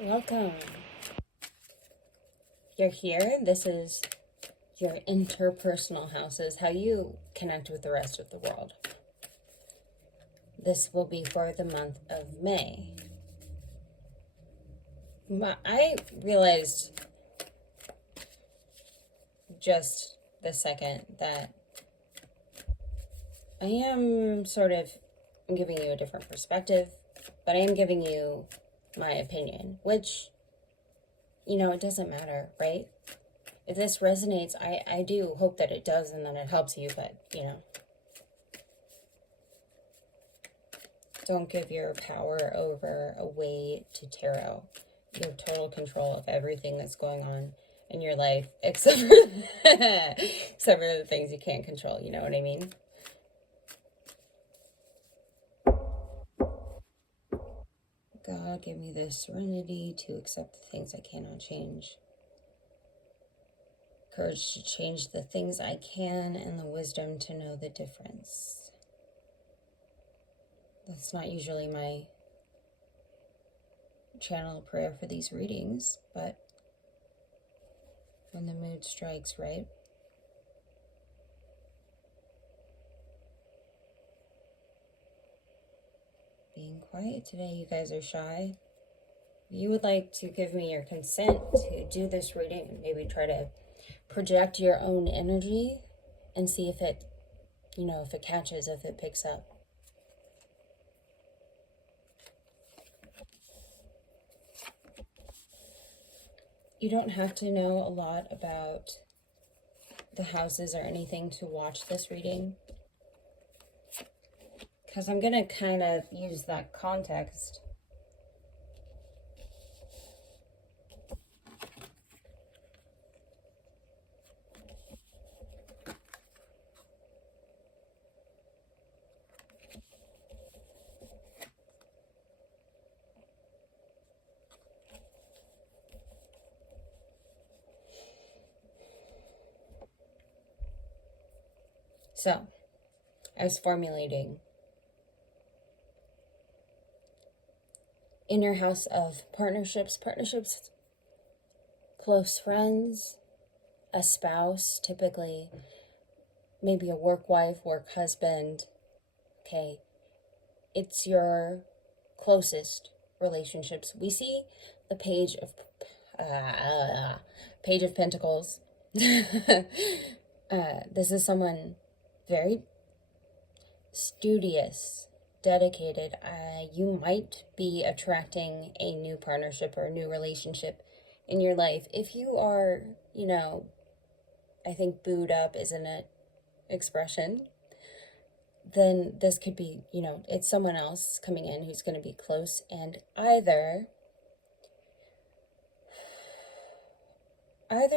Welcome. You're here. This is your interpersonal houses, how you connect with the rest of the world. This will be for the month of May. I realized just the second that I am sort of giving you a different perspective, but I am giving you my opinion, which, it doesn't matter, right? If this resonates, I do hope that it does and that it helps you, but, don't give your power over away to tarot. You have total control of everything that's going on in your life, except for the things you can't control, you know what I mean? God, give me the serenity to accept the things I cannot change. Courage to change the things I can, and the wisdom to know the difference. That's not usually my channel prayer for these readings, but when the mood strikes, right? Being quiet today, you guys are shy. If you would like to give me your consent to do this reading and maybe try to project your own energy and see if it, if it catches, if it picks up. You don't have to know a lot about the houses or anything to watch this reading, because I'm going to kind of use that context. So, I was formulating inner house of partnerships, close friends, a spouse, typically, maybe a work wife, work husband. Okay, it's your closest relationships. We see the Page of Pentacles. This is someone very studious, dedicated. You might be attracting a new partnership or a new relationship in your life. If you are, I think booed up isn't an expression, then this could be, it's someone else coming in who's going to be close, and either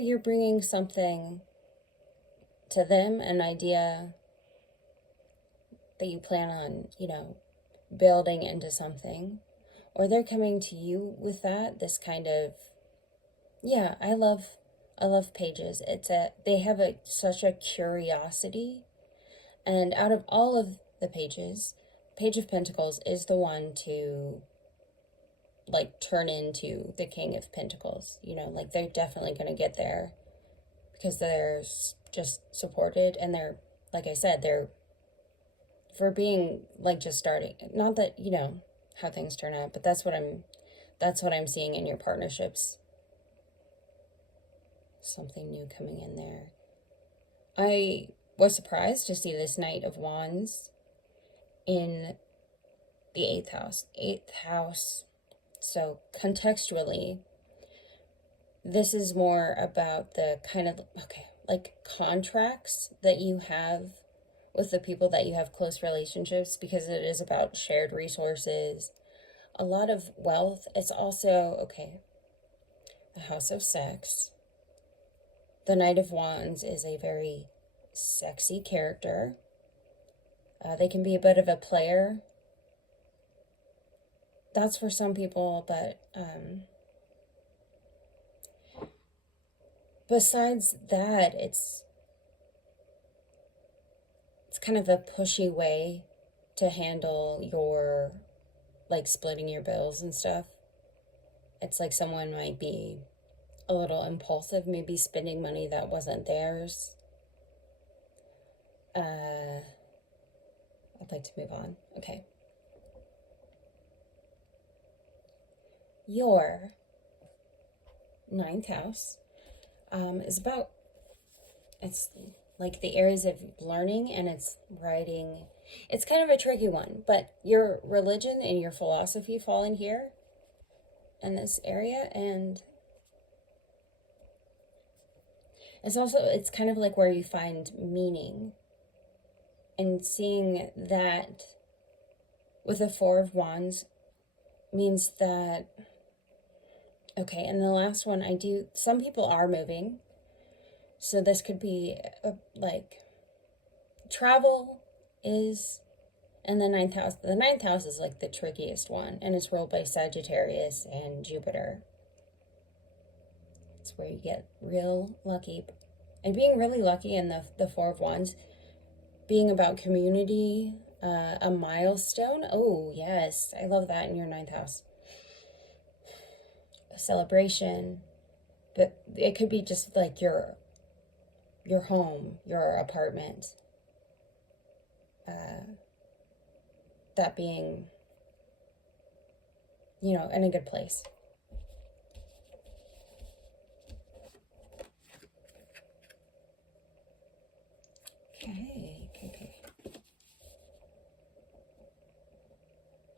you're bringing something to them, an idea that you plan on, building into something, or they're coming to you with that, this kind of, I love pages. They have such a curiosity, and out of all of the pages, Page of Pentacles is the one to turn into the King of Pentacles. They're definitely going to get there because they're just supported, and they're, like I said, they're, for being just starting, not that how things turn out, but that's what I'm seeing in your partnerships. Something new coming in there. I was surprised to see this Knight of Wands in the 8th house. So contextually, this is more about the kind of, contracts that you have with the people that you have close relationships, because it is about shared resources, a lot of wealth. It's also, the house of sex. The Knight of Wands is a very sexy character. They can be a bit of a player. That's for some people, but besides that, it's kind of a pushy way to handle your, splitting your bills and stuff. It's like someone might be a little impulsive, maybe spending money that wasn't theirs. I'd like to move on. Okay. Your ninth house is about, it's like the areas of learning, and it's writing. It's kind of a tricky one, but your religion and your philosophy fall in here in this area, and it's kind of like where you find meaning. And seeing that with the Four of Wands means that, okay, and the last one, some people are moving. So this could be like travel is in the ninth house. The ninth house is like the trickiest one, and it's ruled by Sagittarius and Jupiter. It's where you get real lucky. And being really lucky in the Four of Wands, being about community, a milestone. Oh, yes. I love that in your ninth house. A celebration. But it could be just like your home, your apartment. That being, in a good place. Okay.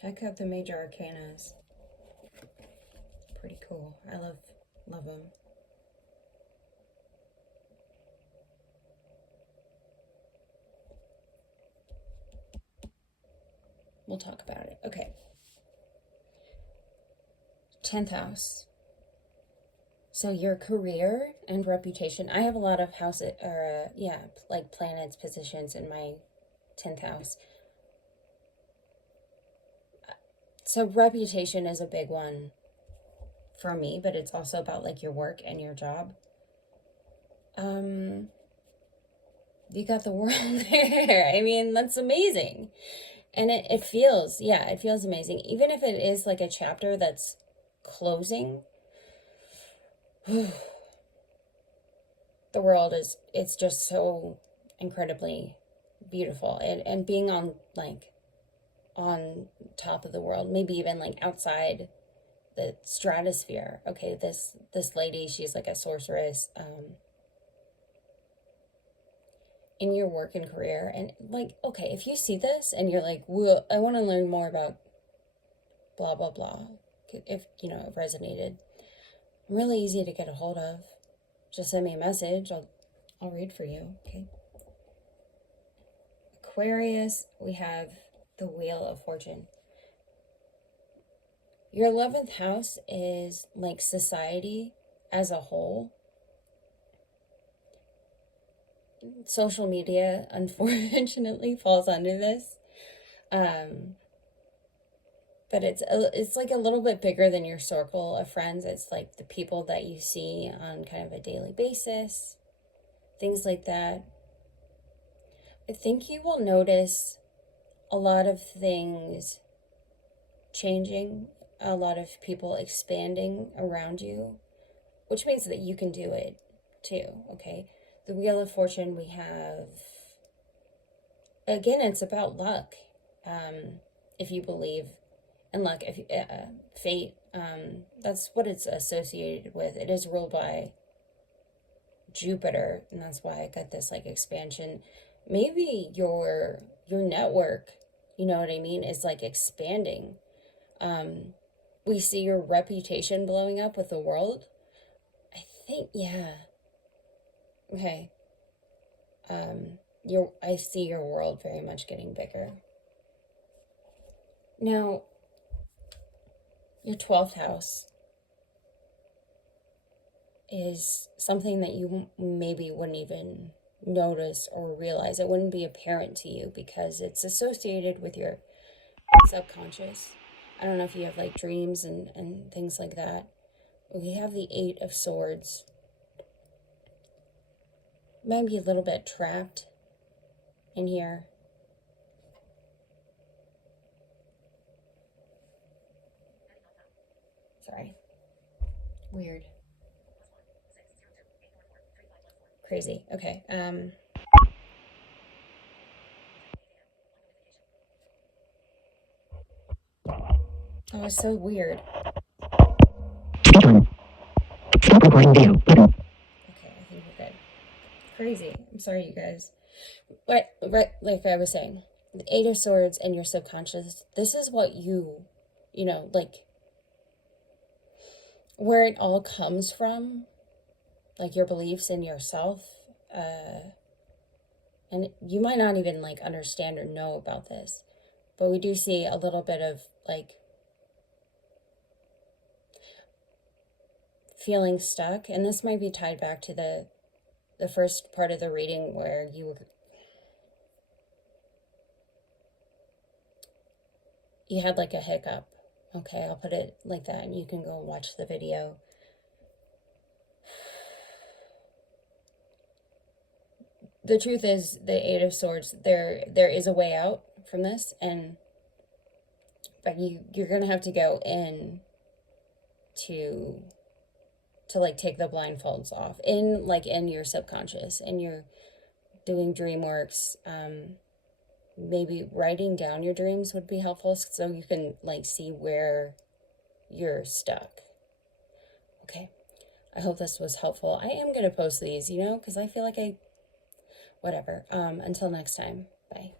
Check out the major arcanas. Pretty cool. I love them. We'll talk about it. Okay. 10th house. So your career and reputation. I have a lot of houses, like planets, positions in my 10th house. So reputation is a big one for me, but it's also about like your work and your job. You got the world there. I mean, that's amazing. And it feels amazing. Even if it is like a chapter that's closing, the world it's just so incredibly beautiful. And being on top of the world, maybe even like outside the stratosphere. Okay, this lady, she's like a sorceress, in your work and career. And like, okay, if you see this and you're like, well, I want to learn more about blah blah blah, if it resonated, I'm really easy to get a hold of. Just send me a message. I'll read for you. Okay. Aquarius, we have the Wheel of Fortune. Your 11th house is like society as a whole. Social media, unfortunately, falls under this. But it's like a little bit bigger than your circle of friends. It's like the people that you see on kind of a daily basis, things like that. I think you will notice a lot of things changing, a lot of people expanding around you, which means that you can do it too, okay? The Wheel of Fortune, we have, again, it's about luck. If you believe in luck, if fate, that's what it's associated with. It is ruled by Jupiter, and that's why I got this like expansion. Maybe your network, you know what I mean, is like expanding. We see your reputation blowing up with the world. I think, yeah. Okay. I see your world very much getting bigger. Now, your 12th house is something that you maybe wouldn't even notice or realize. It wouldn't be apparent to you because it's associated with your subconscious. I don't know if you have like dreams and things like that. We have the 8 of Swords. Might be a little bit trapped in here. Sorry. Weird. Crazy. Okay. Oh, it's so weird. Okay, I think we're good. Crazy. I'm sorry, you guys. But right, like I was saying, the Eight of Swords and your subconscious. This is what you know, like where it all comes from, like your beliefs in yourself. And you might not even like understand or know about this, but we do see a little bit of like feeling stuck, and this might be tied back to the first part of the reading where you had like a hiccup. Okay, I'll put it like that, and you can go and watch the video. The truth is, the Eight of Swords, there is a way out from this, and but you're gonna have to go in to like take the blindfolds off in like in your subconscious, and you're doing dream works. Maybe writing down your dreams would be helpful so you can like see where you're stuck. Okay, I hope this was helpful. I am gonna post these, because I feel like whatever. Until next time, bye.